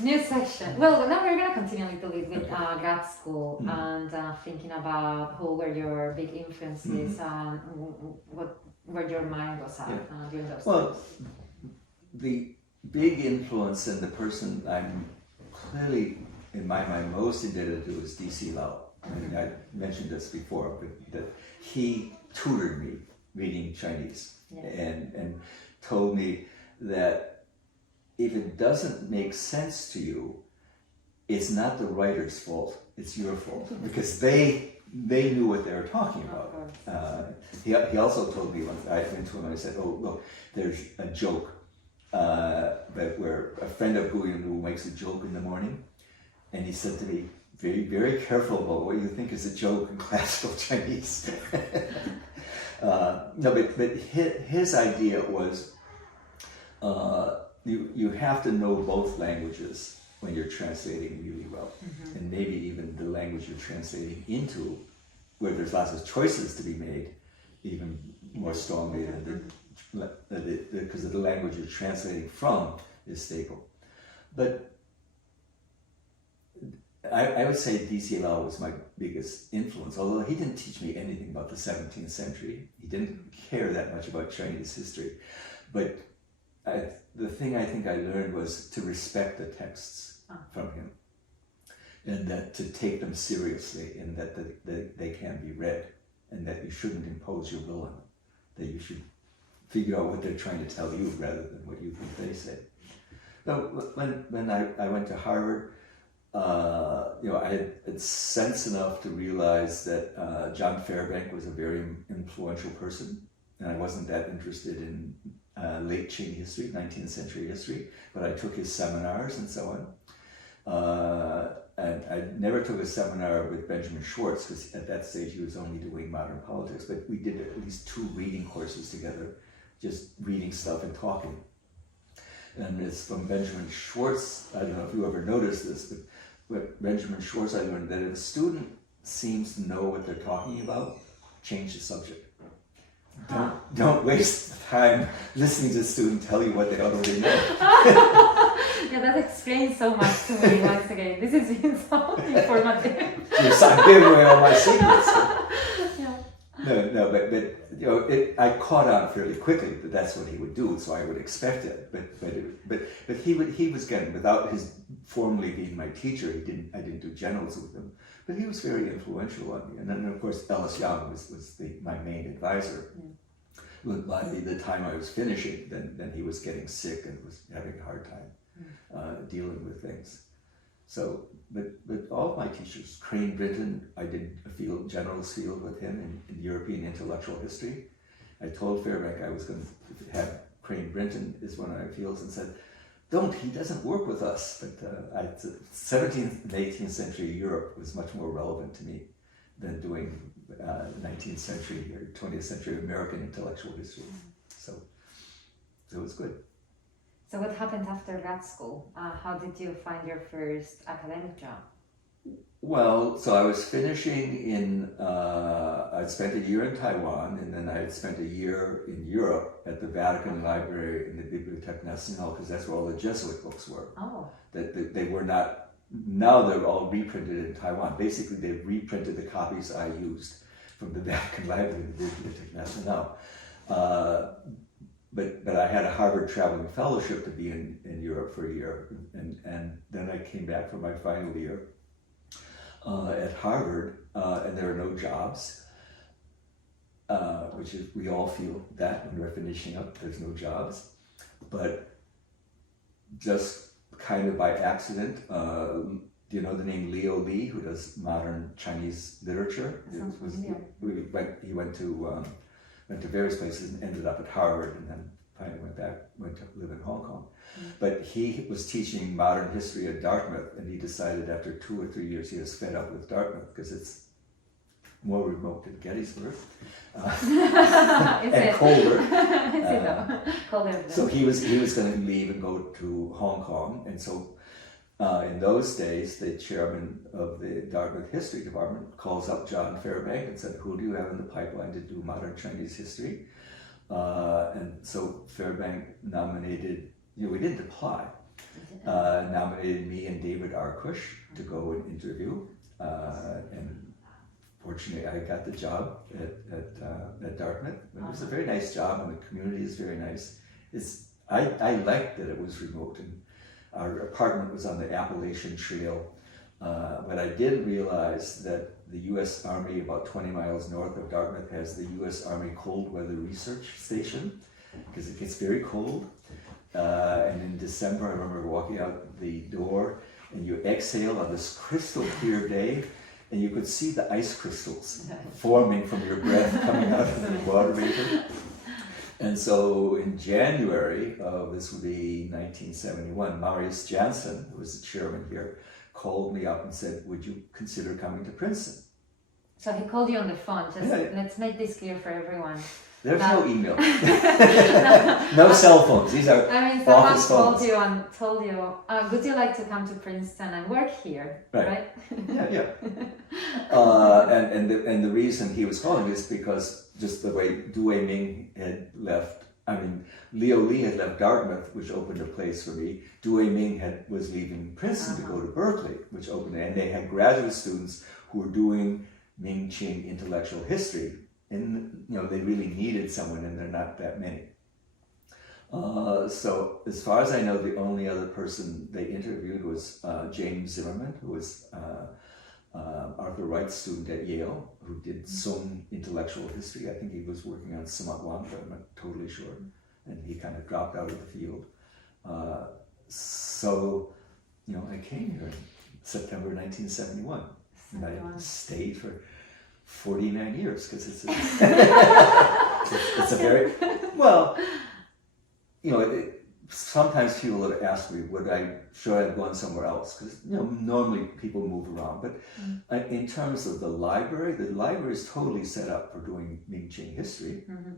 New section. Well, now we're gonna continue a little bit with grad school and thinking about who were your big influences and where your mind was at during those Well, times. the big influence and the person I'm clearly, in my mind, most indebted to is D.C. Lau. I mean, I mentioned this before, but that he tutored me reading Chinese and told me that if it doesn't make sense to you, it's not the writer's fault, it's your fault, because they knew what they were talking about. He also told me once, I went to him and I said, oh, look, there's a joke that where a friend of Guyan Wu makes a joke in the morning, and he said to me, very, very careful about what you think is a joke in classical Chinese. No, but his idea was you have to know both languages when you're translating really well, and maybe even the language you're translating into, where there's lots of choices to be made, even more strongly than because the language you're translating from is stable. But I would say D.C. Lau was my biggest influence, although he didn't teach me anything about the 17th century. He didn't care that much about Chinese history. But the thing I think I learned was to respect the texts from him, and that to take them seriously, and that they can be read, and that you shouldn't impose your will on them, that you should figure out what they're trying to tell you rather than what you think they say. So when I went to Harvard, I had sense enough to realize that John Fairbank was a very influential person, and I wasn't that interested in late Qing history, 19th century history, but I took his seminars and so on. And I never took a seminar with Benjamin Schwartz, because at that stage he was only doing modern politics, but we did at least 2 reading courses together, just reading stuff and talking. And it's from Benjamin Schwartz, I don't know if you ever noticed this, but with Benjamin Schwartz I learned that if a student seems to know what they're talking about, change the subject. Don't waste time listening to a student tell you what they already know. Yeah, that explains so much to me once again. This has been so informative. Yes, I'm giving away all my secrets. Yeah. No, but I caught on fairly quickly that that's what he would do, so I would expect it. But he was getting, without his formally being my teacher, I didn't do generals with him, but he was very influential on me. And then of course Ellis Young was my main advisor. By the time I was finishing, then he was getting sick and was having a hard time dealing with things. So, but all of my teachers, Crane Brinton, I did a general's field with him in European intellectual history. I told Fairbank I was going to have Crane Brinton as one of my fields, and said, he doesn't work with us. But 17th and 18th century Europe was much more relevant to me than doing 19th century or 20th century American intellectual history. So it was good. So what happened after grad school? How did you find your first academic job? Well, so I was finishing I'd spent a year in Taiwan, and then I had spent a year in Europe at the Vatican Library in the Bibliothèque Nationale, because that's where all the Jesuit books were. Oh. That they were not, now they're all reprinted in Taiwan. Basically, they reprinted the copies I used from the Vatican Library in the Bibliothèque Nationale. But I had a Harvard traveling fellowship to be in Europe for a year, and then I came back for my final year at Harvard, and there were no jobs, which is, we all feel that when we're finishing up, there's no jobs. But just kind of by accident, do you know the name Leo Li, who does modern Chinese literature? He went to various places and ended up at Harvard, and then finally went to live in Hong Kong. But he was teaching modern history at Dartmouth, and he decided after 2 or 3 years he was fed up with Dartmouth because it's more remote than Gettysburg and colder. Colder. So he was going to leave and go to Hong Kong, and so in those days the chairman of the Dartmouth History Department calls up John Fairbank and said, "Who do you have in the pipeline to do modern Chinese history?" And so Fairbank nominated. We didn't apply. nominated me and David Arkush to go and interview. And fortunately, I got the job at Dartmouth. It was a very nice job, and the community is very nice. I liked that it was remote, and our apartment was on the Appalachian Trail. But I did realize that the U.S. Army, about 20 miles north of Dartmouth, has the U.S. Army Cold Weather Research Station, because it gets very cold. And in December, I remember walking out the door, and you exhale on this crystal clear day, and you could see the ice crystals forming from your breath coming out of the water vapor. And so in January of, this would be 1971, Marius Jansen, who was the chairman here, called me up and said, would you consider coming to Princeton? So he called you on the phone. Let's make this clear for everyone. There's no email. No cell phones. These are someone office called phones. you and told you, would you like to come to Princeton and work here? Right? Yeah. And the reason he was calling is because just the way Due Ming had left, Leo Lee had left Dartmouth, which opened a place for me. Due Ming was leaving Princeton to go to Berkeley, which opened it. And they had graduate students who were doing Ming Qing intellectual history. And they really needed someone, and there are not that many. So as far as I know, the only other person they interviewed was James Zimmerman, who was Arthur Wright's student at Yale, who did Song intellectual history. I think he was working on Sima Guang, but I'm not totally sure. And he kind of dropped out of the field. So I came here in September 1971, and I stayed for 49 years, because it's a very, well, sometimes people have asked me, should I have gone somewhere else? Because, normally people move around. But in terms of the library is totally set up for doing Ming Qing history. Mm-hmm.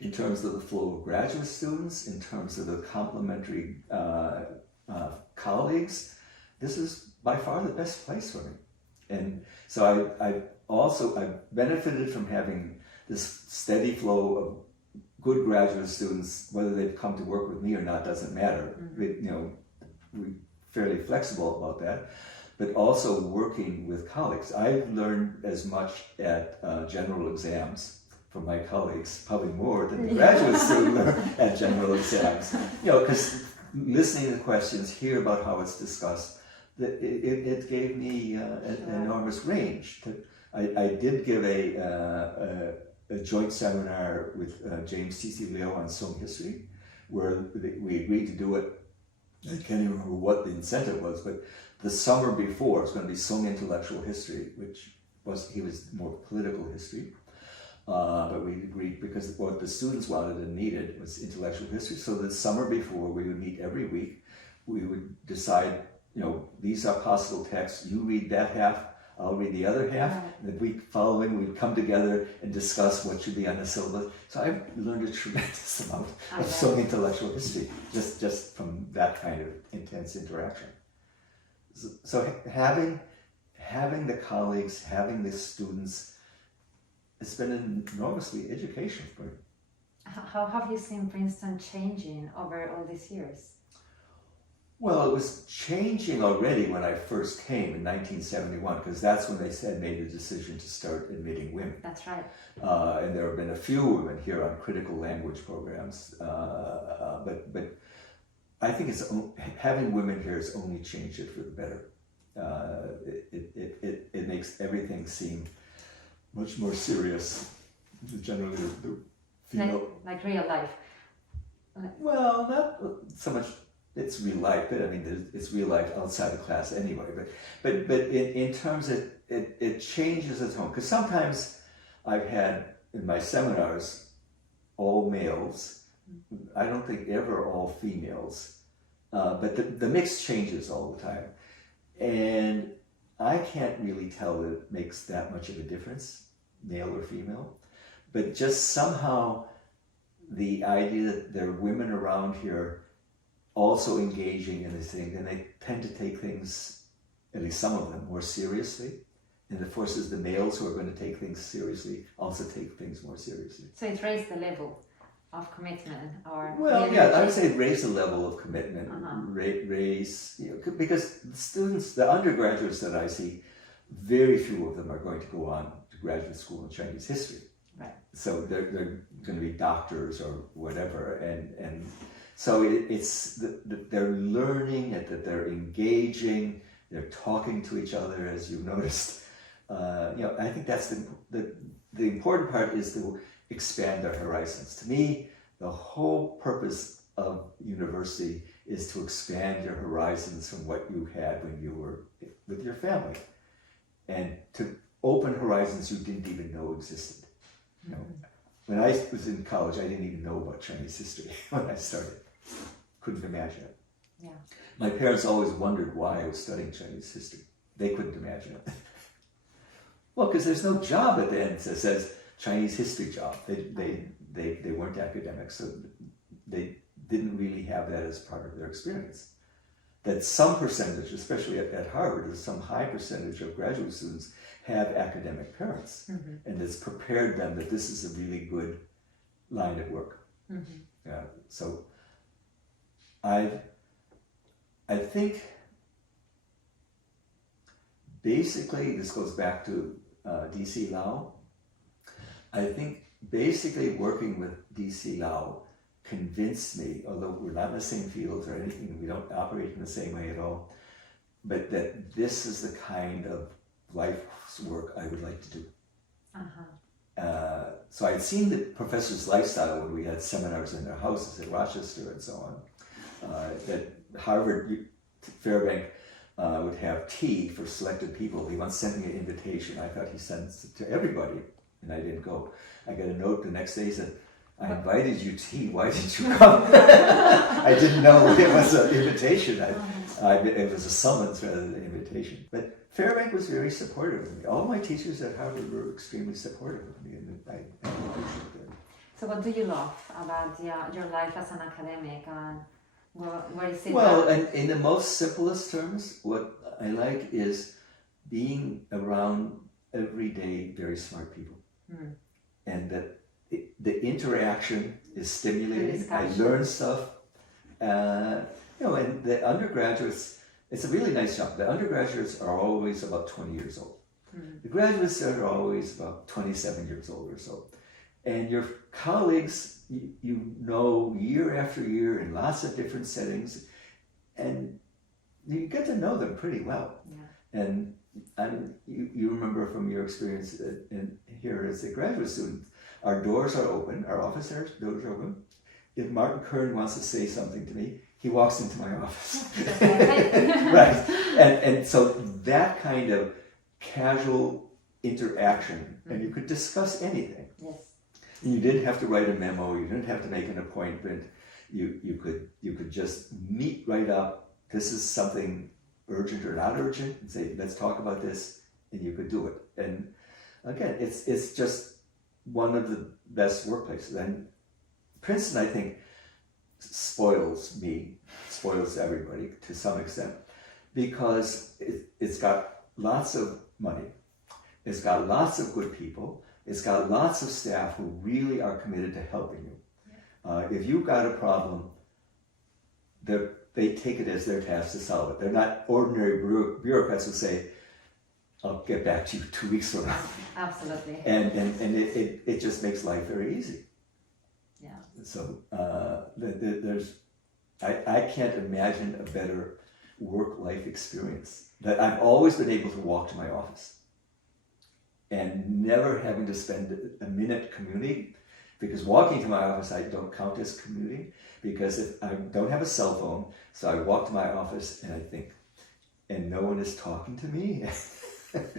In terms of the flow of graduate students, in terms of the complementary colleagues, this is by far the best place for me. And so I've benefited from having this steady flow of good graduate students. Whether they've come to work with me or not doesn't matter. Mm-hmm. We're fairly flexible about that. But also working with colleagues. I've learned as much at general exams from my colleagues, probably more than the graduate student learned at general exams. Because listening to the questions, hear about how it's discussed, it gave me an enormous range. I did give a joint seminar with James T.C. Liu on Song history, where we agreed to do it. I can't even remember what the incentive was, but the summer before, it was going to be Song intellectual history, he was more political history. But we agreed because what the students wanted and needed was intellectual history. So the summer before, we would meet every week. We would decide, these are possible texts. You read that half, I'll read the other half. Right. And the week following, we'd come together and discuss what should be on the syllabus. So I've learned a tremendous amount of Song intellectual history just from that kind of intense interaction. So having the colleagues, having the students, it's been enormously educational for me. How have you seen Princeton changing over all these years? Well, it was changing already when I first came in 1971, because that's when they made the decision to start admitting women. That's right. And there have been a few women here on critical language programs, but I think having women here has only changed it for the better. It makes everything seem much more serious. Generally, the female, like real life. Well, not so much. It's real life, but it's real life outside the class anyway. But in terms of it changes its own. Because sometimes I've had in my seminars all males. I don't think ever all females. But the mix changes all the time, and I can't really tell that it makes that much of a difference, male or female. But just somehow the idea that there are women around here also engaging in this thing, and they tend to take things, at least some of them, more seriously. And of course, the males who are going to take things seriously also take things more seriously. So it raised the level. of commitment or Well, yeah, I would say raise the level of commitment, raise, because the students, the undergraduates that I see, very few of them are going to go on to graduate school in Chinese history. Right. So they're going to be doctors or whatever, and so they're learning, that they're engaging, they're talking to each other, as you noticed. I think that's the important part is to expand their horizons. To me, the whole purpose of university is to expand your horizons from what you had when you were with your family, and to open horizons you didn't even know existed. When I was in college, I didn't even know about Chinese history when I started. Couldn't imagine it. Yeah. My parents always wondered why I was studying Chinese history. They couldn't imagine it. Well, because there's no job at the end that says Chinese history job. They weren't academics, so they didn't really have that as part of their experience. That some percentage, especially at Harvard, there's some high percentage of graduate students have academic parents, and it's prepared them that this is a really good line of work. So I think basically this goes back to D.C. Lau. I think basically working with D.C. Lau convinced me, although we're not in the same fields or anything, we don't operate in the same way at all, but that this is the kind of life's work I would like to do. So I'd seen the professor's lifestyle when we had seminars in their houses at Rochester and so on. That Harvard, Fairbank would have tea for selected people. He once sent me an invitation. I thought he sent it to everybody, and I didn't go. I got a note the next day that said, I invited you tea, why didn't you come? I didn't know it was an invitation. It was a summons rather than an invitation. But Fairbank was very supportive of me. All my teachers at Harvard were extremely supportive of me, and I appreciate that. So what do you love about your life as an academic, and where is it? Well, and in the most simplest terms, what I like is being around everyday very smart people. And that the interaction is stimulating. I learn stuff. And the undergraduates, it's a really nice job. The undergraduates are always about 20 years old. The graduates are always about 27 years old or so. And your colleagues, you know year after year in lots of different settings, and you get to know them pretty well. And you remember from your experience here as a graduate student, our doors are open, our office doors are open. If Martin Kern wants to say something to me, he walks into my office. Right. And so that kind of casual interaction, and you could discuss anything. Yes. And you didn't have to write a memo, you didn't have to make an appointment. You could just meet right up. This is something urgent or not urgent, and say, let's talk about this, and you could do it. And again, it's just one of the best workplaces. And Princeton, I think, spoils everybody to some extent, because it's got lots of money, it's got lots of good people, it's got lots of staff who really are committed to helping you. If you've got a problem, they take it as their task to solve it. They're not ordinary bureaucrats who say, I'll get back to you 2 weeks from now. Absolutely. And it just makes life very easy. Yeah. So I can't imagine a better work-life experience. That I've always been able to walk to my office and never having to spend a minute commuting, because walking to my office I don't count as commuting, because if I don't have a cell phone, so I walk to my office and I think, and no one is talking to me.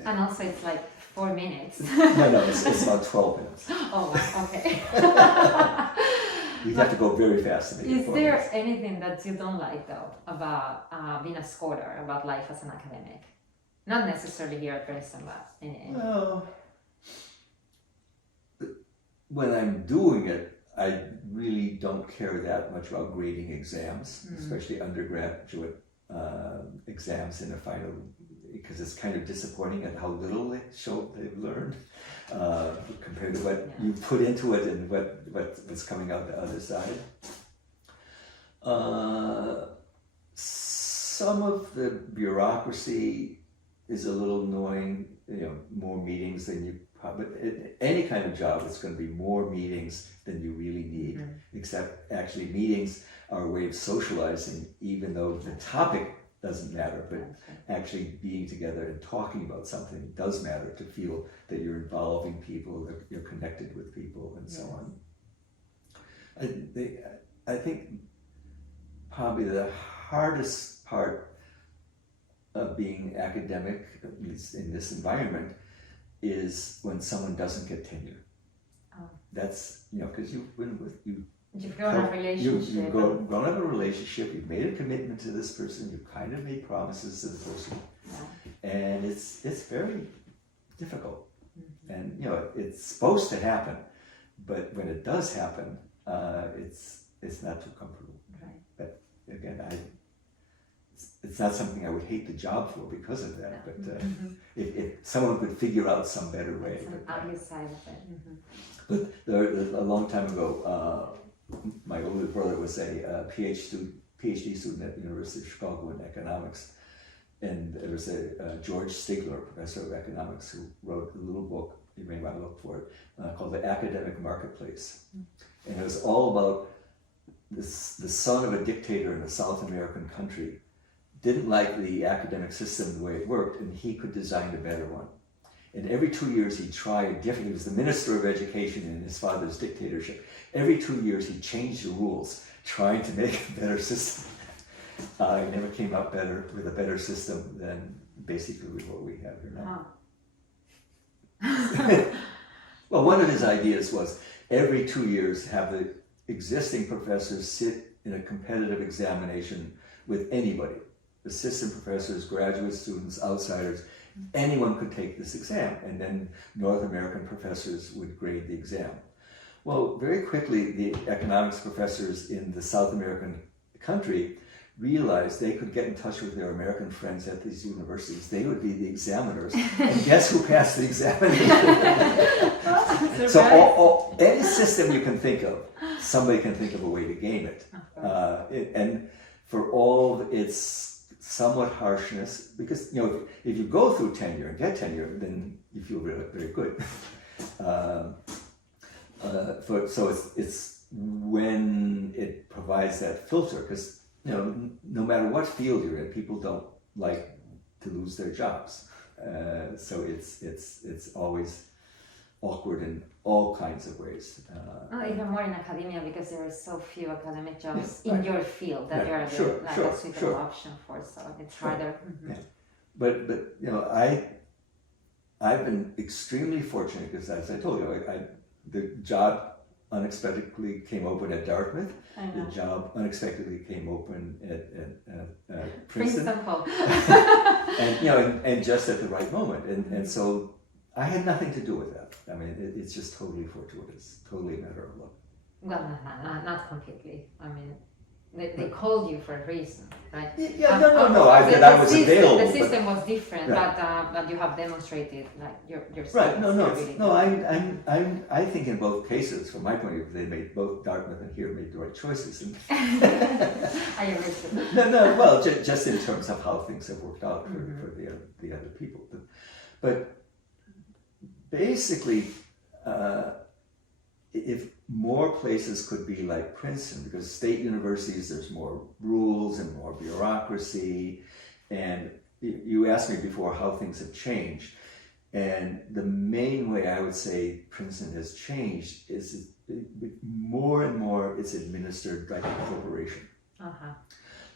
And also it's like 4 minutes. No, it's about 12 minutes. Oh, wow, okay. You have to go very fast to make it. Is there anything that you don't like, though, about being a scholar, about life as an academic? Not necessarily here at Princeton, but in... Well, when I'm doing it, I really don't care that much about grading exams, especially undergraduate exams in the final because it's kind of disappointing at how little they've learned compared to what you put into it and what's coming out the other side. Some of the bureaucracy is a little annoying, more meetings than you probably, any kind of job, it's going to be more meetings than you really need, except actually meetings are a way of socializing, even though the topic doesn't matter, but actually being together and talking about something does matter, to feel that you're involving people, that you're connected with people, and so on. I think probably the hardest part of being academic, at least in this environment, is when someone doesn't get tenure. That's, because you've grown up a relationship. You've grown up a relationship, you've made a commitment to this person, you've kind of made promises to the person. And it's very difficult. And it's supposed to happen, but when it does happen, it's not too comfortable. But again, it's not something I would hate the job for because of that, but if someone could figure out some better way. But a long time ago, my older brother was a PhD student at the University of Chicago in economics, and there was a George Stigler, professor of economics, who wrote a little book, you may want to look for it, called The Academic Marketplace. And it was all about the son of a dictator in a South American country didn't like the academic system the way it worked, and he could design a better one. And every 2 years he tried different. He was the minister of education in his father's dictatorship. Every 2 years he changed the rules, trying to make a better system. He never came up with a better system than basically what we have here now. Well, one of his ideas was every 2 years have the existing professors sit in a competitive examination with anybody. Assistant professors, graduate students, outsiders, anyone could take this exam, and then North American professors would grade the exam. Well, very quickly, the economics professors in the South American country realized they could get in touch with their American friends at these universities. They would be the examiners, and guess who passed the examination? So any system you can think of, somebody can think of a way to game it. And for all its somewhat harshness, because if you go through tenure and get tenure, then you feel really very good. So it's when it provides that filter, because no matter what field you're in, people don't like to lose their jobs. So it's always awkward in all kinds of ways. Even more in academia, because there are so few academic jobs in your field that you're a suitable option for, so it's harder. But I've been extremely fortunate, because as I told you, the job unexpectedly came open at Dartmouth. The job unexpectedly came open at Princeton. and just at the right moment, and so I had nothing to do with that. I mean, it's just totally fortuitous, totally a matter of luck. Well, not completely. I mean, they called you for a reason, right? Yeah, no. I was available. The system was different, but you have demonstrated your skills. Right. No. I think in both cases, from my point of view, they made both Dartmouth and here made the right choices. I agree. No. Well, just in terms of how things have worked out for the other people, but basically, if more places could be like Princeton, because state universities, there's more rules and more bureaucracy, and you asked me before how things have changed, and the main way I would say Princeton has changed is more and more it's administered like a corporation.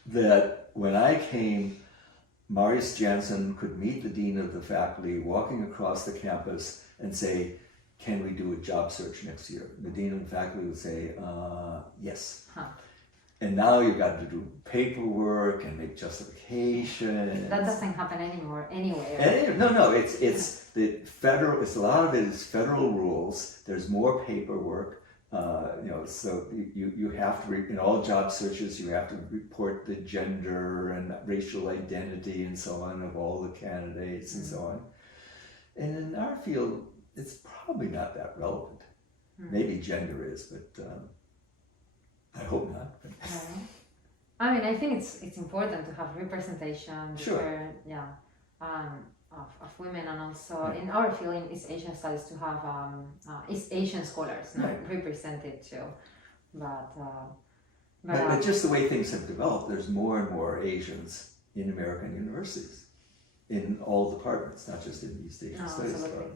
That when I came, Marius Jansen could meet the dean of the faculty walking across the campus and say, can we do a job search next year? The dean of the faculty would say, yes. And now you've got to do paperwork and make justifications. That doesn't happen anymore, anywhere. No, it's the federal, a lot of it is federal rules. There's more paperwork. So you have to, in all job searches, you have to report the gender and racial identity and so on of all the candidates and so on. And in our field, it's probably not that relevant. Maybe gender is, but I hope not. But. I mean, I think it's important to have representation, Sure. Of women, and also in our field in East Asian studies to have East Asian scholars represented too. But just the way things have developed, there's more and more Asians in American universities, in all departments, not just in East Asian studies. Absolutely.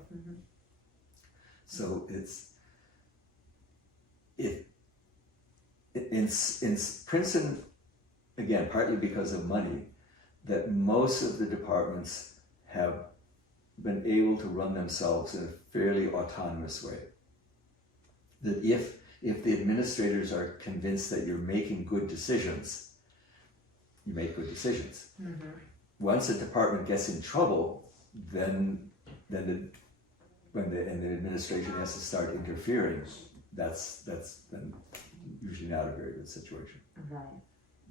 So in Princeton, again, partly because of money, that most of the departments have been able to run themselves in a fairly autonomous way. That if the administrators are convinced that you're making good decisions, you make good decisions. Once a department gets in trouble, then the administration has to start interfering. That's then usually not a very good situation. Right.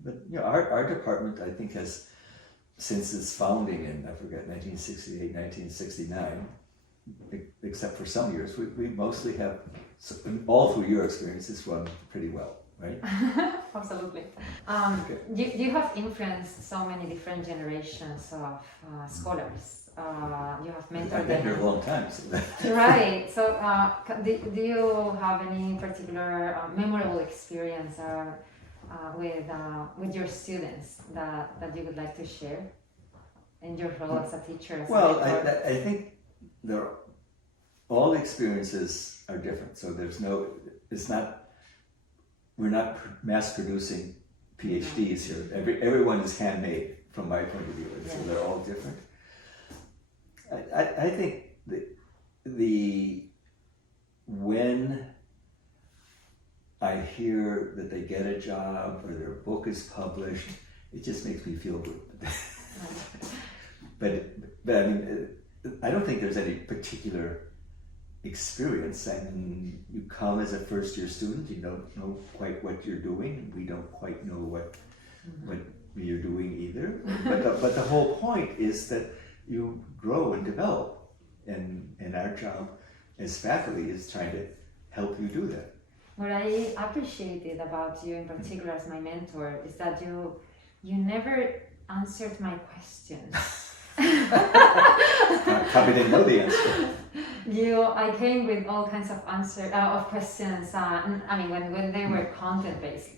But our department, I think, has, since its founding in, I forget, 1968, 1969, except for some years, we mostly have, all through your experience, it's run pretty well, right? Absolutely. You have influenced so many different generations of scholars. You have mentored them. I've been here a long time. So Right. So do you have any particular memorable experience with your students that you would like to share in your role as a teacher? Well, I think all experiences are different. So we're not mass producing PhDs here. Everyone is handmade from my point of view, so they're all different. I think when I hear that they get a job or their book is published, it just makes me feel good. but I mean, I don't think there's any particular experience. I mean, you come as a first-year student, you don't know quite what you're doing. We don't quite know what you're doing either. But the whole point is that you grow and develop, and our job as faculty is trying to help you do that. What I appreciated about you in particular as my mentor is that you never answered my questions. Probably didn't know the answer. I came with all kinds of questions. I mean, when they were content-based,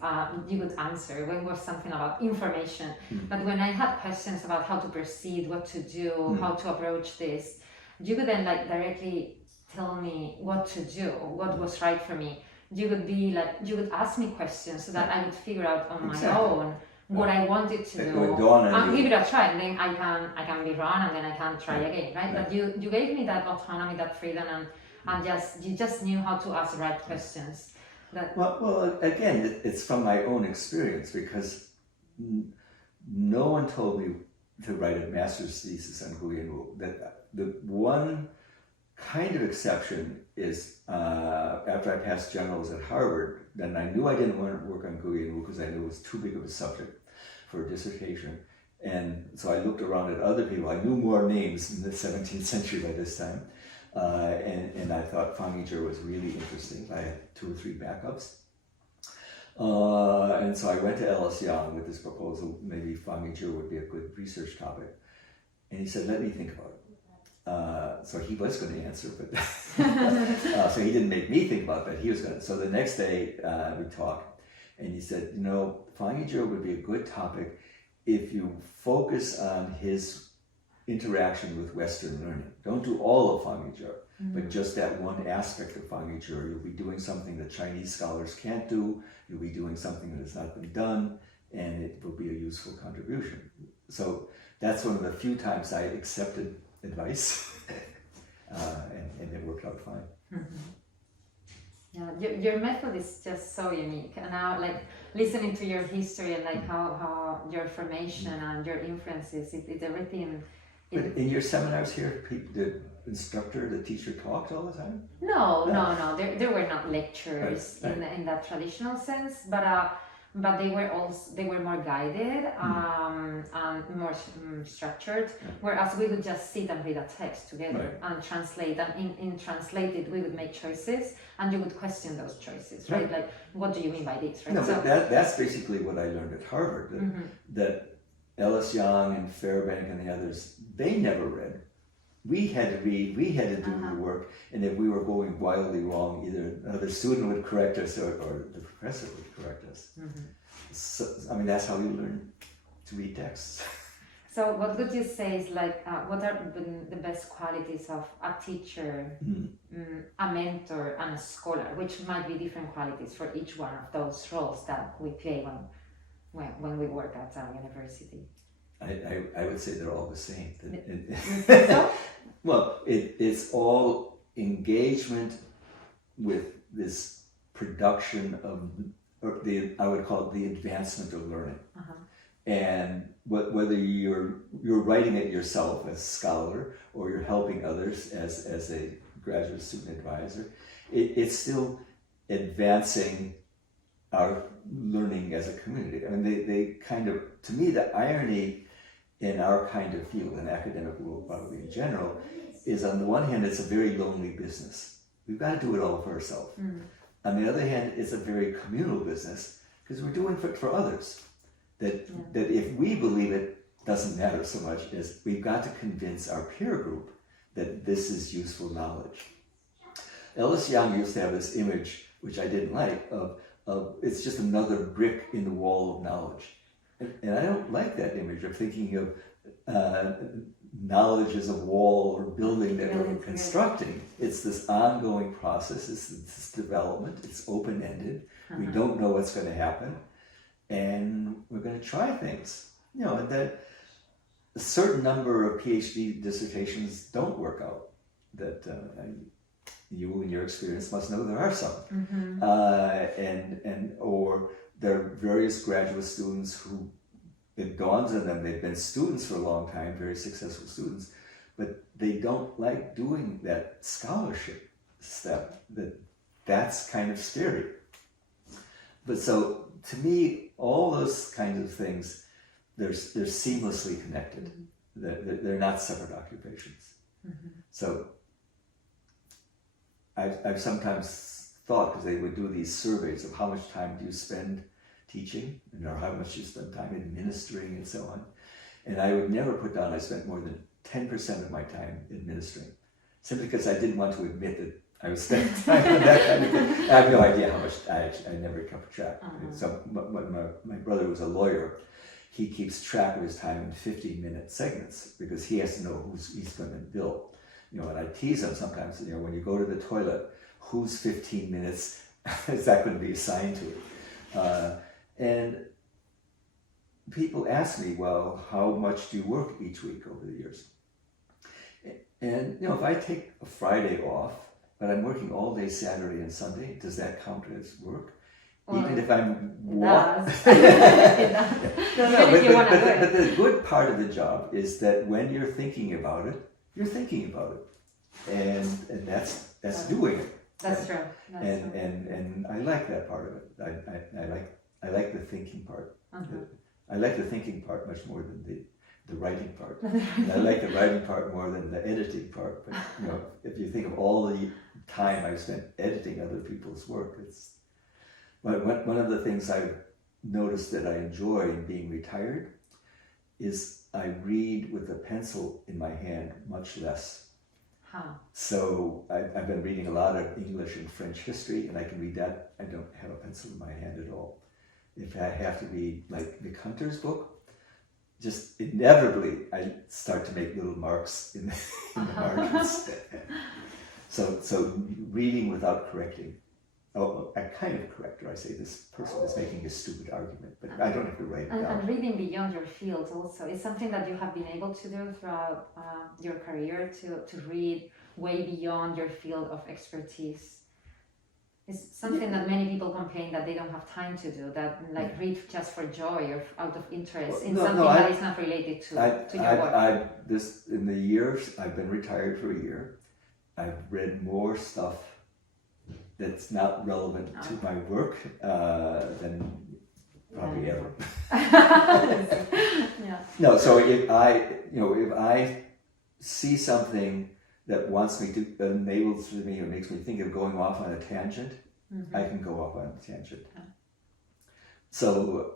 you would answer. When it was something about information, but when I had questions about how to proceed, what to do, how to approach this, you would then directly tell me what to do, what was right for me. You would ask me questions so that I would figure out on my own what I wanted to do, and give it a try, and then I can be wrong, and then I can try again, right? But you gave me that autonomy, that freedom, and you just knew how to ask the right questions. Well, again, it's from my own experience, because no one told me to write a master's thesis on Gu Wu. That the one kind of exception is after I passed generals at Harvard, then I knew I didn't want to work on Gu Wu because I knew it was too big of a subject for a dissertation. And so I looked around at other people. I knew more names in the 17th century by this time. And I thought Fang Yizhi was really interesting. I had 2 or 3 backups. And so I went to Ellis Young with this proposal, maybe Fang Yizhi would be a good research topic. And he said, let me think about it. So he was going to answer, but so he didn't make me think about that. He was going to. So the next day we talked, and he said, Fang Yizhi would be a good topic if you focus on his interaction with Western learning. Don't do all of Fang Yizhi, but just that one aspect of Fang Yizhi. You'll be doing something that Chinese scholars can't do. You'll be doing something that has not been done, and it will be a useful contribution. So that's one of the few times I accepted advice, and it worked out fine. Yeah, your method is just so unique. And now, listening to your history and how your formation and your influences, it's everything But in your seminars here, the teacher talked all the time? No. There were not lectures in that traditional sense, but they were more guided and more structured. Whereas we would just sit and read a text together and translate. And in translated, we would make choices, and you would question those choices, right? Like, what do you mean by this, right? No, but that's basically what I learned at Harvard. That Ellis Young and Fairbank and the others, they never read. We had to read, we had to do the work, and if we were going wildly wrong, either another student would correct us or the professor would correct us. So, I mean, that's how you learn to read texts. So what would you say is like, what are the best qualities of a teacher, a mentor, and a scholar, which might be different qualities for each one of those roles that we play when we work at a university? I would say they're all the same. So? Well, it's all engagement with this production of, I would call it the advancement of learning. And whether you're writing it yourself as a scholar or you're helping others as a graduate student advisor, it's still advancing our learning as a community. I mean, they kind of, to me, the irony in our kind of field, in academic world probably in general, is on the one hand, it's a very lonely business. We've got to do it all for ourselves. On the other hand, it's a very communal business because we're doing it for others. That if we believe it, doesn't matter so much as we've got to convince our peer group that this is useful knowledge. Ellis Young used to have this image, which I didn't like, of it's just another brick in the wall of knowledge. And I don't like that image of thinking of knowledge as a wall or building that we're constructing. It's this ongoing process, it's this development, it's open-ended. We don't know what's going to happen, and we're going to try things. You know, and that a certain number of PhD dissertations don't work out. That you in your experience must know there are some. Or there are various graduate students who it dawns on them, they've been students for a long time, very successful students, but they don't like doing that scholarship step. That's kind of scary. But so to me, all those kinds of things, they're seamlessly connected. They're not separate occupations. So I've sometimes thought, because they would do these surveys of how much time do you spend teaching, or how much you spend time administering and so on. And I would never put down I spent more than 10% of my time administering, simply because I didn't want to admit that I was spending time on that kind of thing. I have no idea how much, I never kept track. So my brother was a lawyer. He keeps track of his time in 15-minute segments because he has to know who's he's going to bill. You know, and I tease him sometimes, you know, when you go to the toilet, whose 15 minutes is that going to be assigned to? And people ask me, well, how much do you work each week over the years? And, you know, if I take a Friday off, but I'm working all day Saturday and Sunday, does that count as work? Well, even if I'm but the good part of the job is that when you're thinking about it, you're thinking about it. And that's doing it. That's true. And I like that part of it. I like the thinking part. I like the thinking part much more than the writing part. And I like the writing part more than the editing part. But you know, if you think of all the time I've spent editing other people's work, it's one of the things I've noticed that I enjoy in being retired is I read with a pencil in my hand much less. So I've been reading a lot of English and French history, and I can read that. I don't have a pencil in my hand at all. If I have to read like Nick Hunter's book, just inevitably I start to make little marks in the margins. So reading without correcting. Oh, I kind of correct her. I say this person is making a stupid argument, but I don't have to write it down. And reading beyond your field also is something that you have been able to do throughout your career, to read way beyond your field of expertise. It's something that many people complain that they don't have time to do, that like read just for joy or out of interest in something that is not related to your work. In the years I've been retired for a year, I've read more stuff that's not relevant to my work than probably ever. Yeah. No, so if I see something that wants me to, enables me or makes me think of going off on a tangent, I can go off on a tangent. So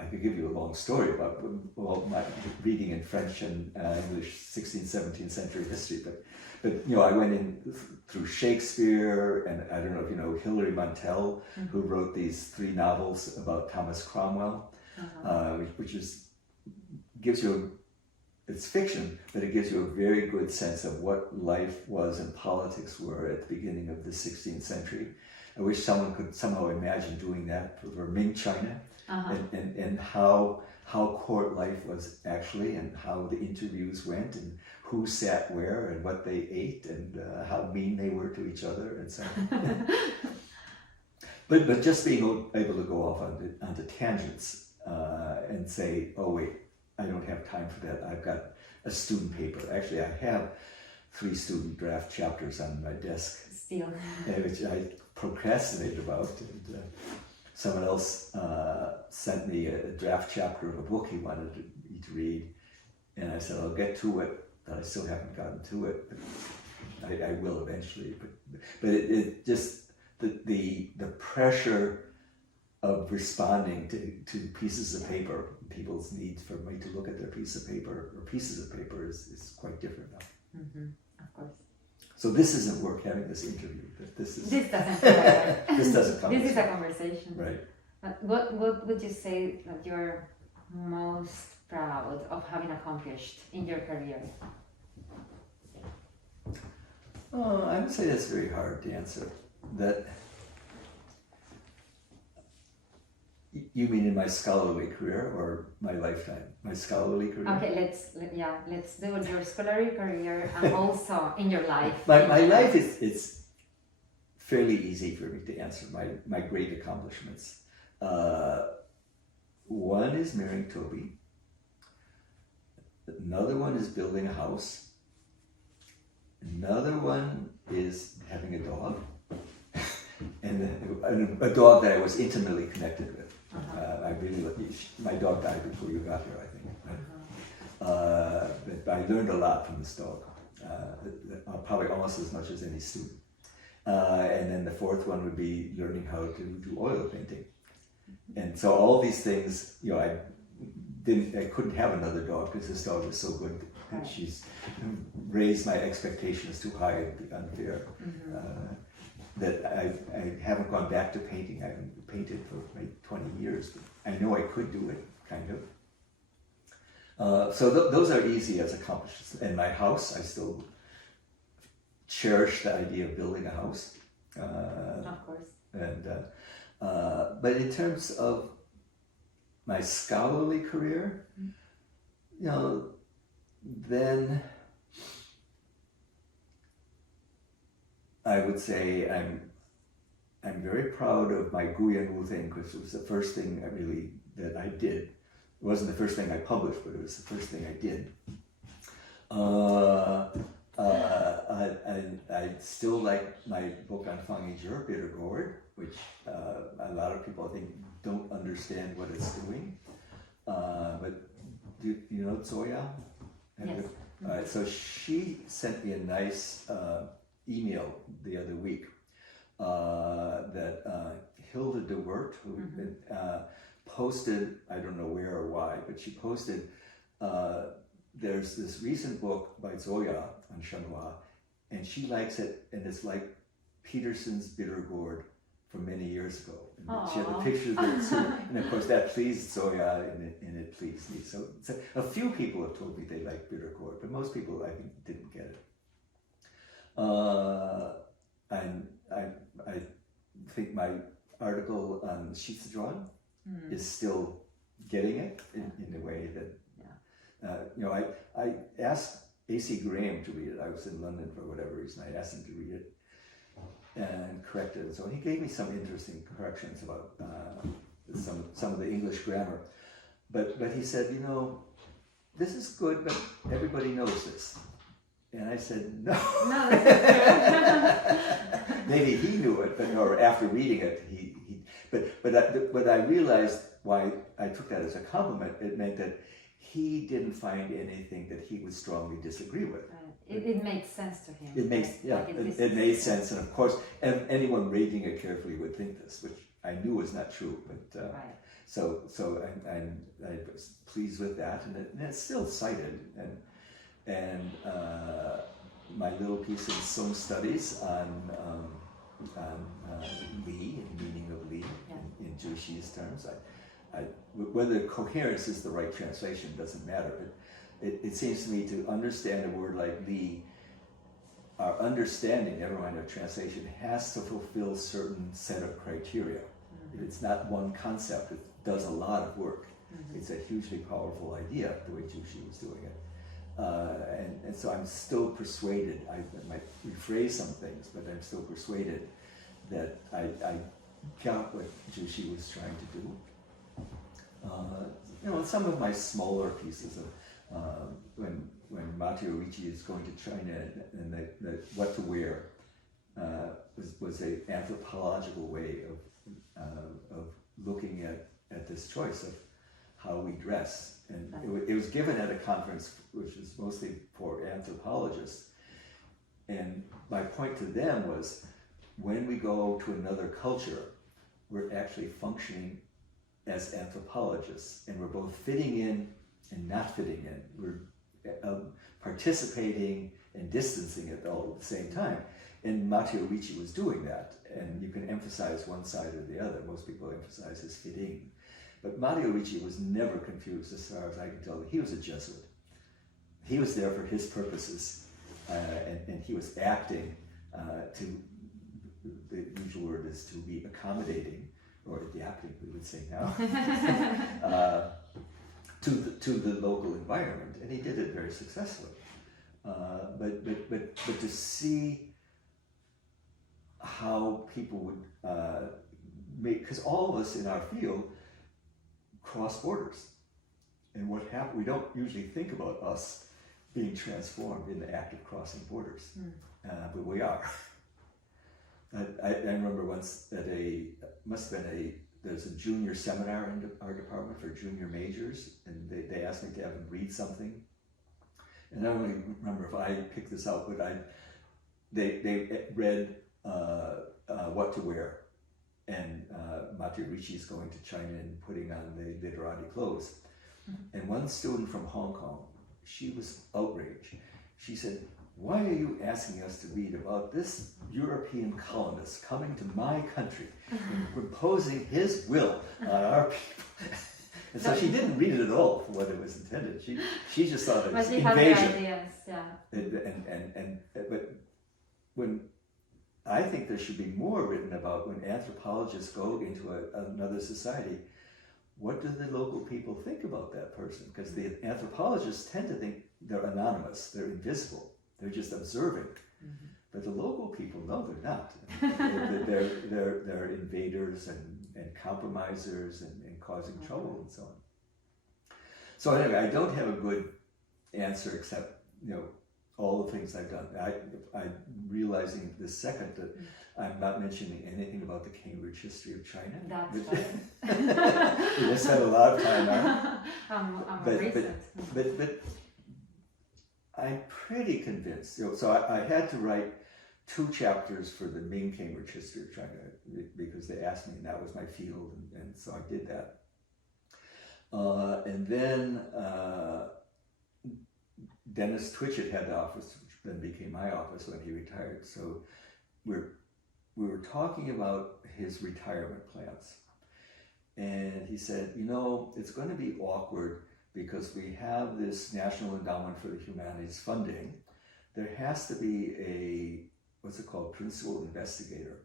I could give you a long story about my reading in French and English 16th, 17th century history, but I went in through Shakespeare, and I don't know if you know Hilary Mantel, who wrote these 3 novels about Thomas Cromwell, which gives you it's fiction, but it gives you a very good sense of what life was and politics were at the beginning of the 16th century. I wish someone could somehow imagine doing that for Ming China, and how court life was actually, and how the interviews went, and who sat where, and what they ate, and how mean they were to each other, and so on. But just being able to go off onto tangents and say, oh wait, I don't have time for that. I've got a student paper. Actually, I have 3 student draft chapters on my desk, still, which I procrastinated about. And someone else sent me a draft chapter of a book he wanted me to read, and I said I'll get to it, but I still haven't gotten to it. But I will eventually. But it just the pressure of responding to pieces of paper, people's needs for me to look at their piece of paper or pieces of paper is quite different now. Of course. So this isn't work having this interview. This doesn't this doesn't come. This is a conversation. Right. What would you say that you're most proud of having accomplished in your career? I would say that's very hard to answer. That you mean in my scholarly career or my lifetime? My scholarly career. Okay, let's do your scholarly career and also in your life. My life it's fairly easy for me to answer. My great accomplishments. One is marrying Toby. Another one is building a house. Another one is having a dog, and a dog that I was intimately connected with. I really my dog died before you got here, I think. But I learned a lot from this dog, probably almost as much as any student. And then the 4th one would be learning how to do oil painting. And so all these things, I couldn't have another dog because this dog was so good. And she's raised my expectations too high and unfair. That I haven't gone back to painting. I haven't painted for maybe 20 years, but I know I could do it, kind of. So those are easy as accomplishments. And my house, I still cherish the idea of building a house. Of course. And but in terms of my scholarly career, then I would say I'm very proud of my Guyan Wu thing, because it was the first thing that I did. It wasn't the first thing I published, but it was the first thing I did. I still like my book on Fangijur, Bitter Gourd, which a lot of people I think don't understand what it's doing. But do you know Zoya? Yes. So she sent me a nice email the other week that Hilda de Wert, who posted, I don't know where or why, but she posted, there's this recent book by Zoya on Shenhua, and she likes it, and it's like Peterson's Bitter Gourd from many years ago. And she had a picture there too, and of course that pleased Zoya, and it pleased me. So a few people have told me they like Bitter Gourd, but most people I think didn't get it. I think my article on Shizhuan is still getting it in a way that I asked A.C. Graham to read it. I was in London for whatever reason. I asked him to read it, and corrected. So he gave me some interesting corrections about some of the English grammar. But he said, you know, this is good, but everybody knows this. And I said, no. No, that's true. Maybe he knew it, or after reading it, but I realized why I took that as a compliment. It meant that he didn't find anything that he would strongly disagree with. It made sense to him. It makes it made sense, and of course, anyone reading it carefully would think this, which I knew was not true. But Right. so I was pleased with that, and it's still cited, and my little piece in Sung Studies on Li and meaning of Li in Jushi's terms. Whether coherence is the right translation doesn't matter, but it seems to me to understand a word like Li, our understanding, never mind our translation, has to fulfill a certain set of criteria. It's not one concept, it does a lot of work. It's a hugely powerful idea, the way Jushi was doing it. And so I'm still persuaded, I might rephrase some things, but I'm still persuaded that I got what Jushi was trying to do. Some of my smaller pieces of when Matteo Ricci is going to China and the what to wear was an anthropological way of looking at this choice of how we dress. And it was given at a conference which is mostly for anthropologists. And my point to them was, when we go to another culture, we're actually functioning as anthropologists, and we're both fitting in and not fitting in. We're participating and distancing it all at the same time. And Matteo Ricci was doing that, and you can emphasize one side or the other. Most people emphasize his fitting. But Matteo Ricci was never confused, as far as I can tell. He was a Jesuit. He was there for his purposes, and he was acting to, the usual word is to be accommodating, or adapting, we would say now, to the local environment, and he did it very successfully. But to see how people would make, because all of us in our field cross borders, and what happened, we don't usually think about us being transformed in the act of crossing borders, but we are. I remember once at there's a junior seminar in our department for junior majors, and they asked me to have them read something. And I don't really remember if I picked this out, but they read What to Wear, and Matteo Ricci is going to China and putting on the literati clothes. And one student from Hong Kong, she was outraged. She said, "Why are you asking us to read about this European colonist coming to my country and imposing his will on our people?" And so she didn't read it at all for what it was intended. She just thought it was invasion. Ideas, yeah. But when I think there should be more written about when anthropologists go into another society, what do the local people think about that person? Because the anthropologists tend to think they're anonymous, they're invisible. They're just observing, but the local people know they're not. They're invaders and compromisers and causing trouble and so on. So anyway, I don't have a good answer except all the things I've done. I'm realizing this second that I'm not mentioning anything about the Cambridge history of China. That's right. We just spent a lot of time on it. But I'm pretty convinced. So I had to write 2 chapters for the Ming Cambridge history of China because they asked me, and that was my field, and so I did that. And then Dennis Twitchett had the office, which then became my office when he retired. So we were talking about his retirement plans, and he said, it's going to be awkward, because we have this National Endowment for the Humanities funding. There has to be what's it called, principal investigator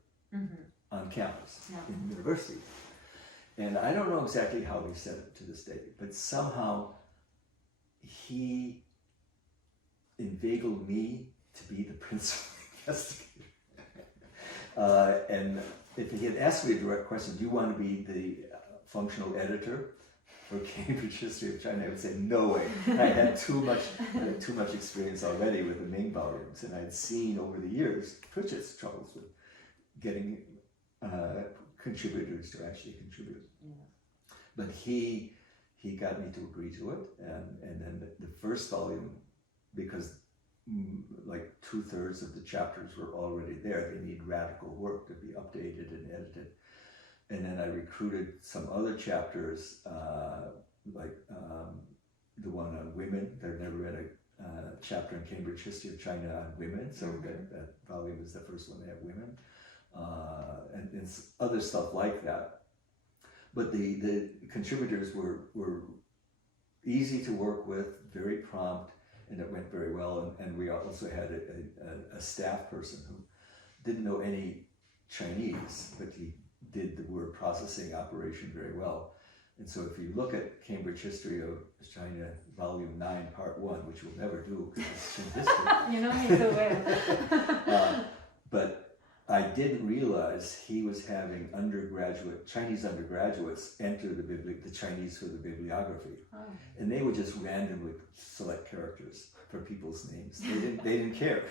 on campus in the university. And I don't know exactly how he said it to this day, but somehow he inveigled me to be the principal investigator. And if he had asked me a direct question, do you want to be the functional editor for Cambridge History of China, I would say no way. I had too much experience already with the main volumes, and I'd seen over the years Pritchett's troubles with getting contributors to actually contribute. Yeah. But he got me to agree to it, and then the first volume, because like 2/3 of the chapters were already there, they need radical work to be updated and edited. And then I recruited some other chapters, like the one on women. There never been a chapter in Cambridge History of China on women, so that volume is the first one to have women, and other stuff like that. But the contributors were easy to work with, very prompt, and it went very well. And we also had a staff person who didn't know any Chinese, but he did the word processing operation very well. And so if you look at Cambridge History of China, Volume 9, Part 1, which we'll never do because it's in history. You know me so well. But I didn't realize he was having Chinese undergraduates enter the Chinese for the bibliography. Oh. And they would just randomly select characters for people's names. They didn't care.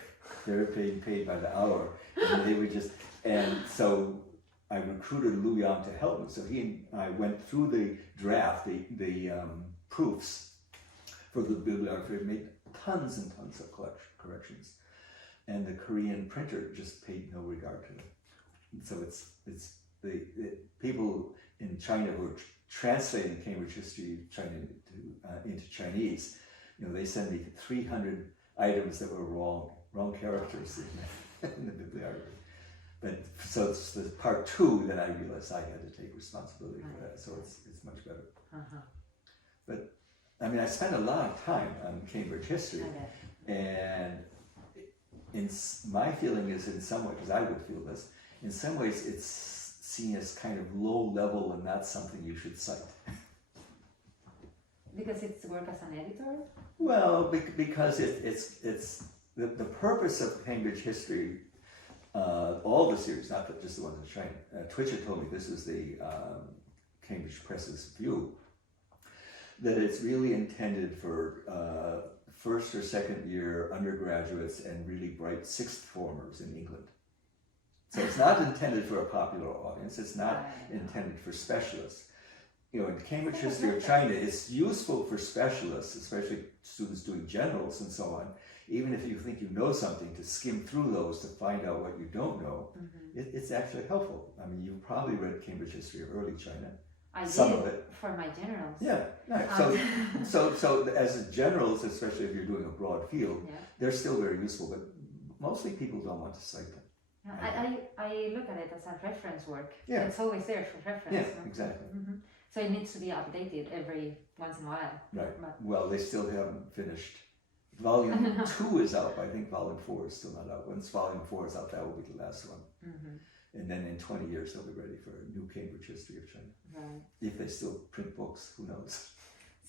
They were paid by the hour. And they would just, and so I recruited Lu Yang to help me. So he and I went through the draft, the proofs for the bibliography, made tons and tons of corrections. And the Korean printer just paid no regard to it. And so it's the people in China who are translating Cambridge History of China into Chinese. You know, they send me 300 items that were wrong characters in the bibliography. But so it's the part 2 that I realized I had to take responsibility for that. So it's much better. But I mean, I spent a lot of time on Cambridge history, and my feeling is, in some ways, because I would feel this, in some ways it's seen as kind of low level and not something you should cite. Because it's work as an editor? Well, because it's the purpose of Cambridge history, all the series, not just the ones in China. Twitcher told me this is the Cambridge Press's view, that it's really intended for first or second year undergraduates and really bright sixth formers in England. So it's not intended for a popular audience. It's not intended for specialists. You know, in Cambridge History of China, it's useful for specialists, especially students doing generals and so on. Even if you think you know something, to skim through those to find out what you don't know, it's actually helpful. I mean, you've probably read Cambridge History of early China. I Some did of it. For my generals. Yeah, right. So as generals, especially if you're doing a broad field, they're still very useful, but mostly people don't want to cite them. I look at it as a reference work. Yeah. It's always there for reference. Yeah, exactly. So it needs to be updated every once in a while. Right. Well, they still haven't finished. Volume 2 is out. I think Volume 4 is still not out. Once Volume 4 is out, that will be the last one. And then in 20 years, they'll be ready for a new Cambridge History of China. Right. If they still print books, who knows?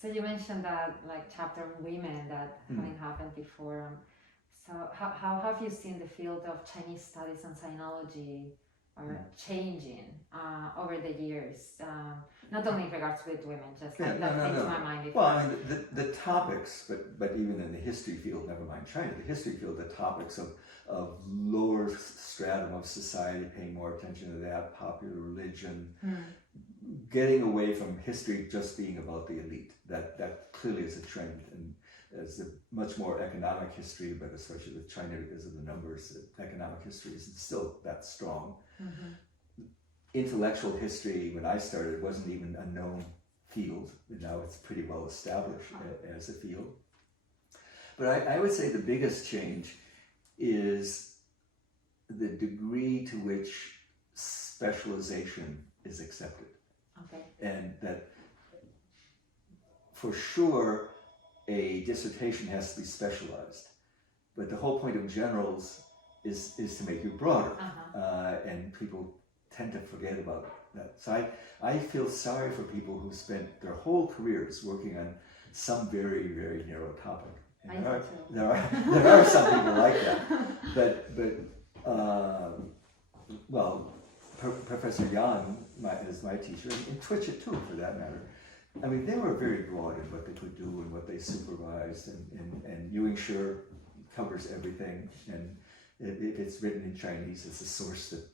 So you mentioned that like chapter on women that hadn't happened before. So how have you seen the field of Chinese studies and sinology changing over the years? Not only in regards with women, just like that came to my mind before. Well, I mean, the topics, but even in the history field, never mind China, the history field, the topics of lower stratum of society, paying more attention to that, popular religion, getting away from history just being about the elite. That clearly is a trend, and there's a much more economic history, but especially with China because of the numbers, economic history isn't still that strong. Intellectual history, when I started, wasn't even a known field. Now it's pretty well established as a field. But I would say the biggest change is the degree to which specialization is accepted. Okay. And that for sure a dissertation has to be specialized, but the whole point of generals is to make you broader, and people tend to forget about that. So I feel sorry for people who spent their whole careers working on some very, very narrow topic. And there are some people like that, but well, Professor Yang is my teacher, and Twitchett too, for that matter. I mean, they were very broad in what they could do and what they supervised, and Ewing Sure covers everything, and if it's written in Chinese, it's a source that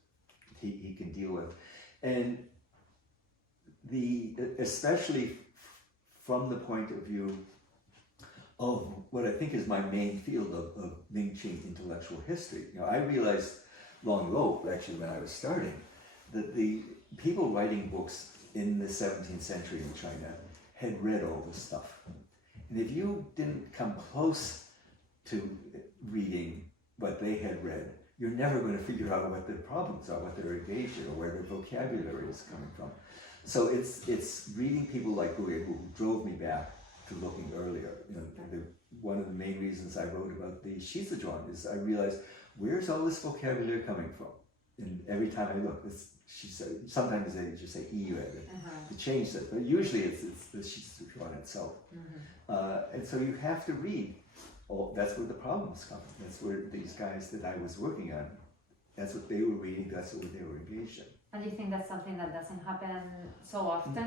he can deal with. And especially from the point of view of what I think is my main field of Ming-Qing intellectual history. You know, I realized long ago, actually, when I was starting, that the people writing books in the 17th century in China had read all this stuff. And if you didn't come close to reading what they had read, you're never going to figure out what their problems are, what they're engaged in, or where their vocabulary is coming from. So it's reading people like Guya who drove me back to looking earlier. You know, one of the main reasons I wrote about the Shizazhuang is I realized, where's all this vocabulary coming from? And every time I look, sometimes they just say Iyue to change that, but usually it's the Shizazhuang itself. And so you have to read. That's where the problems come. That's where these guys that I was working on, that's what they were reading, that's what they were engaged in. And do you think that's something that doesn't happen so often?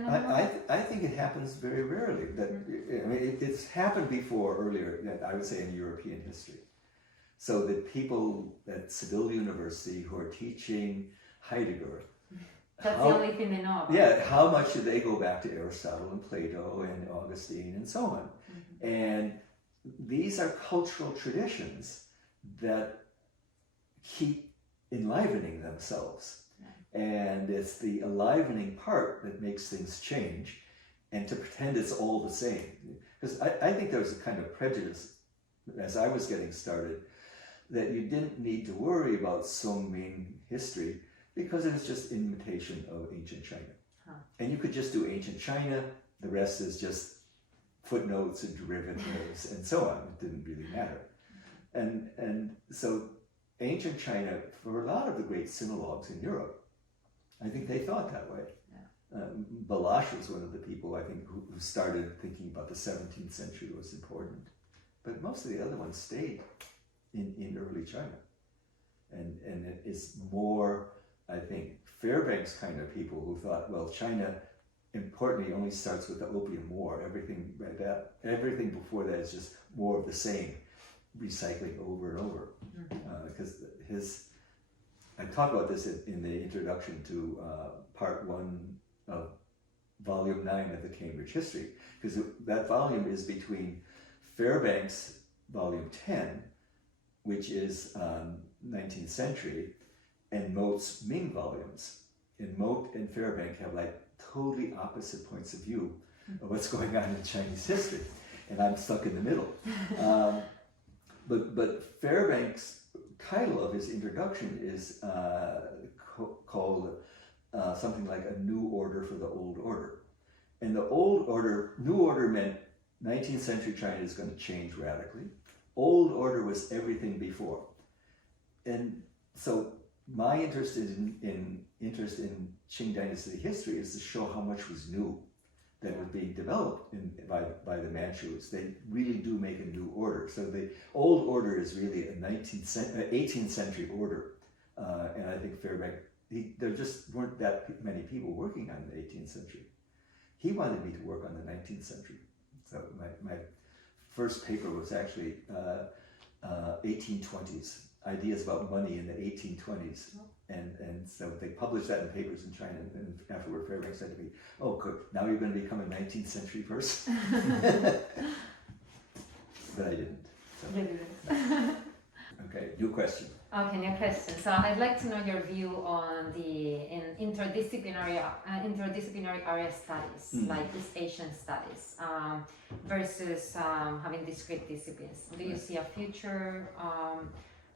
I think it happens very rarely. I mean, it's happened before earlier, I would say, in European history. So that people at Seville University who are teaching Heidegger, that's the only thing they know about. Yeah, how much do they go back to Aristotle and Plato and Augustine and so on? And these are cultural traditions that keep enlivening themselves. And it's the enlivening part that makes things change, and to pretend it's all the same. Because I think there was a kind of prejudice as I was getting started that you didn't need to worry about Song Ming history because it was just imitation of ancient China. And you could just do ancient China, the rest is just footnotes and derivatives and so on. It didn't really matter. And so ancient China, for a lot of the great sinologues in Europe, I think they thought that way. Balash was one of the people, I think, who started thinking about the 17th century was important. But most of the other ones stayed in early China. And it is more, I think, Fairbanks kind of people who thought, well, China, importantly, only starts with the Opium War. Everything before that is just more of the same, recycling over and over. Because I talk about this in the introduction to part 1 of volume 9 of the Cambridge History, because that volume is between Fairbanks volume 10, which is 19th century, and Mote's Ming volumes. And Mote and Fairbank have like totally opposite points of view of what's going on in Chinese history, and I'm stuck in the middle. But Fairbank's title of his introduction is called something like A New Order for the Old Order. And the old order, new order meant 19th century China is going to change radically. Old order was everything before. And so my interest in Qing Dynasty history is to show how much was new that was being developed by the Manchus. They really do make a new order. So the old order is really a 18th century order. And I think Fairbank, there just weren't that many people working on the 18th century. He wanted me to work on the 19th century. So my first paper was actually 1820s, ideas about money in the 1820s. And so they published that in papers in China, and afterward Fairbanks said to me, oh, good, now you're going to become a 19th century person. But I didn't. So. Okay, new question. Okay, new question. So I'd like to know your view on the interdisciplinary area studies, like East Asian studies, versus having discrete disciplines. Do you see a future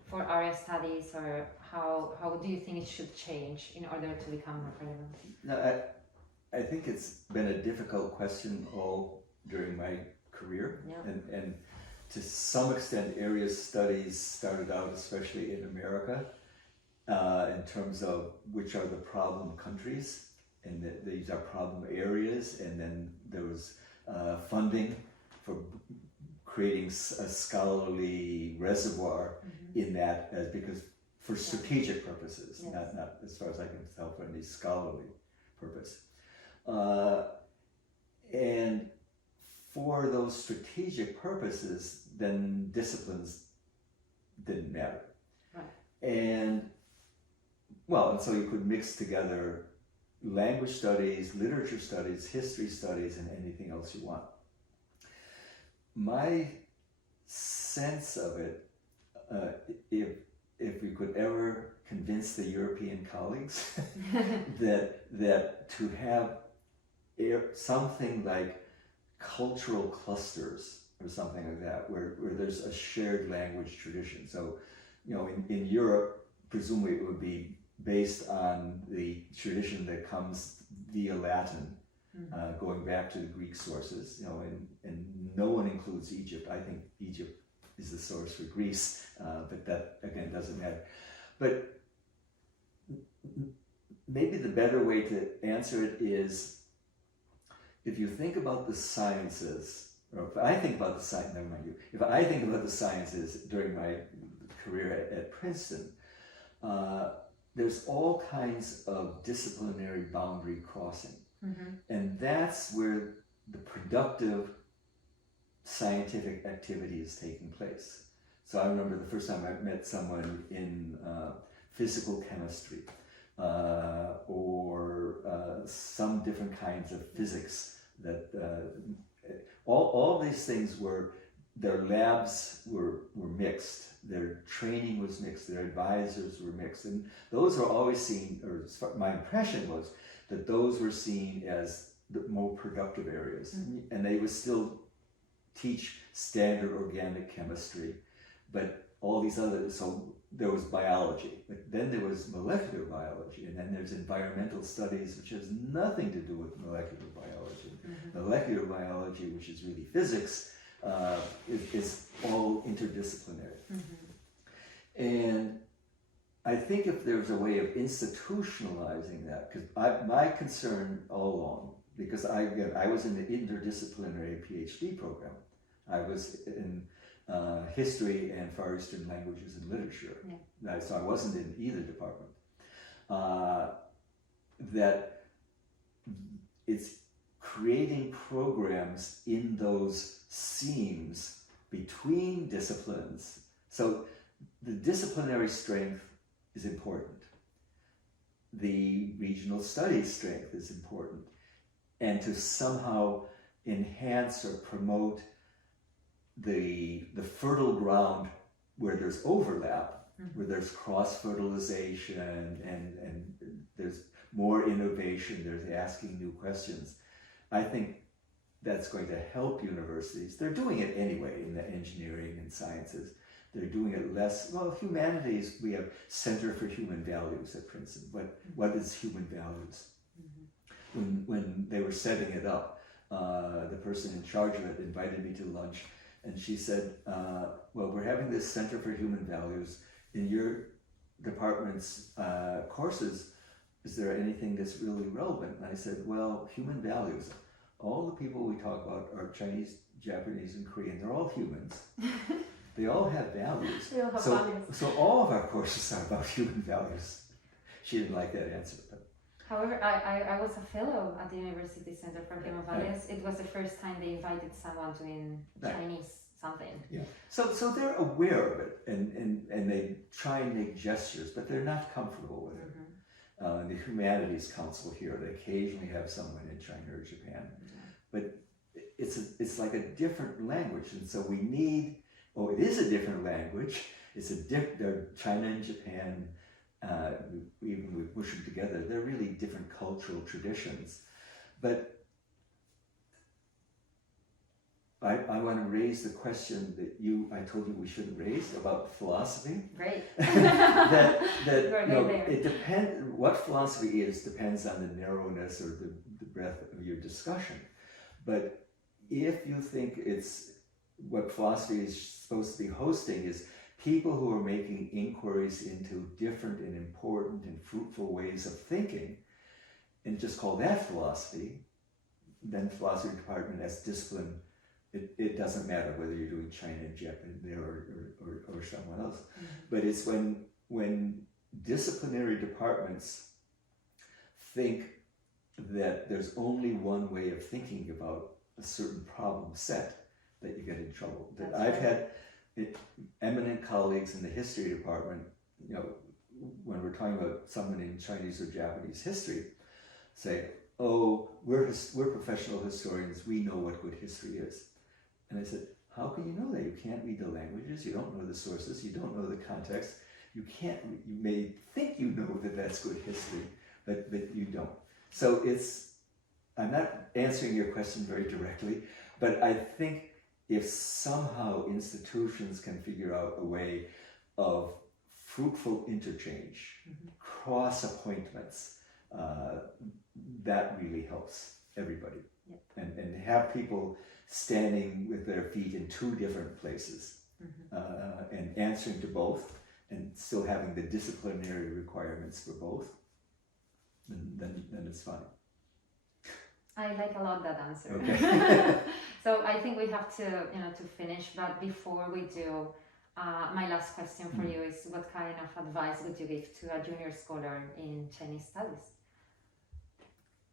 for area studies, or how do you think it should change in order to become more relevant? No, I think it's been a difficult question all during my career, and to some extent area studies started out, especially in America, in terms of which are the problem countries, and these are problem areas, and then there was funding for creating a scholarly reservoir in that, because for strategic purposes, Yes. not as far as I can tell for any scholarly purpose. And for those strategic purposes, then disciplines didn't matter. Right. And so you could mix together language studies, literature studies, history studies, and anything else you want. My sense of it, if we could ever convince the European colleagues that to have something like cultural clusters or something like that, where there's a shared language tradition. So, in Europe, presumably it would be based on the tradition that comes via Latin, going back to the Greek sources, and no one includes Egypt. I think Egypt is the source for Greece, but that again doesn't matter. But maybe the better way to answer it is, if you think about the sciences, or if I think about the science, never mind you, if I think about the sciences during my career at Princeton, there's all kinds of disciplinary boundary crossing. And that's where the productive scientific activity is taking place. So I remember the first time I met someone in physical chemistry or some different kinds of physics that all these things their labs were mixed, their training was mixed, their advisors were mixed, and those are always seen, or my impression was that those were seen as the more productive areas. And they would still teach standard organic chemistry, but all these others, so there was biology, but then there was molecular biology, and then there's environmental studies, which has nothing to do with molecular biology. Molecular biology, which is really physics, is all interdisciplinary. And I think if there's a way of institutionalizing that, because my concern all along, because I was in the interdisciplinary PhD program. I was in history and Far Eastern languages and literature. So I wasn't in either department. That it's creating programs in those seams between disciplines. So the disciplinary strength is important. The regional studies strength is important. And to somehow enhance or promote the fertile ground where there's overlap, where there's cross-fertilization and there's more innovation, there's asking new questions. I think that's going to help universities. They're doing it anyway in the engineering and sciences. They're doing it less. Well, humanities, we have Center for Human Values at Princeton. What is human values? When they were setting it up, the person in charge of it invited me to lunch, and she said, well, we're having this Center for Human Values. In your department's courses, is there anything that's really relevant? And I said, well, human values. All the people we talk about are Chinese, Japanese, and Korean. They're all humans. They all have values. We all have values. So all of our courses are about human values. She didn't like that answer. But. However, I was a fellow at the University Center for Human Values. It was the first time they invited someone doing Chinese something. Yeah. So they're aware of it and they try and make gestures, but they're not comfortable with it. The Humanities Council here, they occasionally have someone in China or Japan, but it's like a different language, and so we need. Oh, it is a different language. It's China and Japan. Even we push them together. They're really different cultural traditions, but I want to raise the question that I told you we shouldn't raise about philosophy. Great. It depends. What philosophy is depends on the narrowness or the breadth of your discussion. But if you think it's what philosophy is supposed to be hosting is people who are making inquiries into different and important and fruitful ways of thinking, and just call that philosophy, then philosophy department as discipline. It doesn't matter whether you're doing China and Japan there or someone else. But it's when when disciplinary departments think that there's only one way of thinking about a certain problem set, that you get in trouble. That That's I've right. had eminent colleagues in the history department, when we're talking about someone in Chinese or Japanese history, say, "Oh, we're professional historians. We know what good history is." And I said, "How can you know that? You can't read the languages. You don't know the sources. You don't know the context. You can't. You may think you know that that's good history, but you don't." So I'm not answering your question very directly, but I think if somehow institutions can figure out a way of fruitful interchange, cross appointments, that really helps everybody. Yep. And have people standing with their feet in two different places, and answering to both, and still having the disciplinary requirements for both, then it's fine. I like a lot that answer. Okay. So I think we have to finish, but before we do, my last question for you is, what kind of advice would you give to a junior scholar in Chinese studies?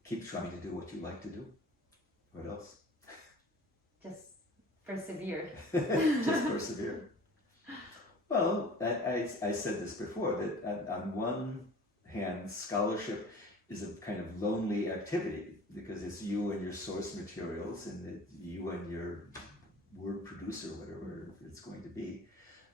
Keep trying to do what you like to do. What else? Just persevere. Just persevere. Well, I said this before, that on one hand, scholarship is a kind of lonely activity, because it's you and your source materials, and you and your word producer, whatever it's going to be,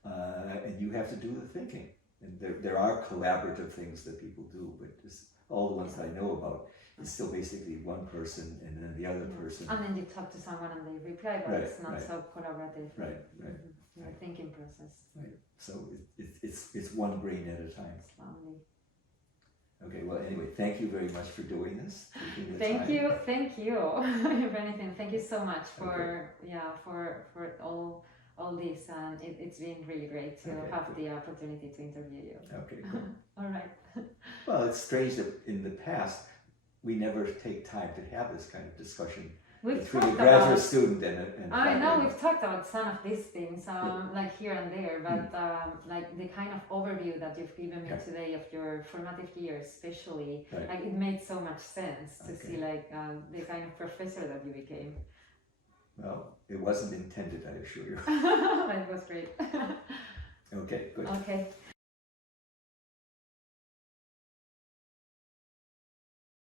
and you have to do the thinking. And there are collaborative things that people do, but just all the ones that I know about, it's still basically one person and then the other person. And then you talk to someone and they reply, but Right, it's not right. so collaborative. Right. Your thinking process. Right. So it's one brain at a time. It's lonely. Okay. Well, anyway, thank you very much for doing this. Thank you. If anything, thank you so much for for all this, and it's been really great to have the opportunity to interview you. Okay. Cool. All right. Well, it's strange that in the past we never take time to have this kind of discussion between a graduate student and I know faculty. we've talked about some of these things, like here and there, but like the kind of overview that you've given me today of your formative years, especially, like it made so much sense to see like the kind of professor that you became. Well, it wasn't intended, I assure you. That was great. Okay, good. Okay.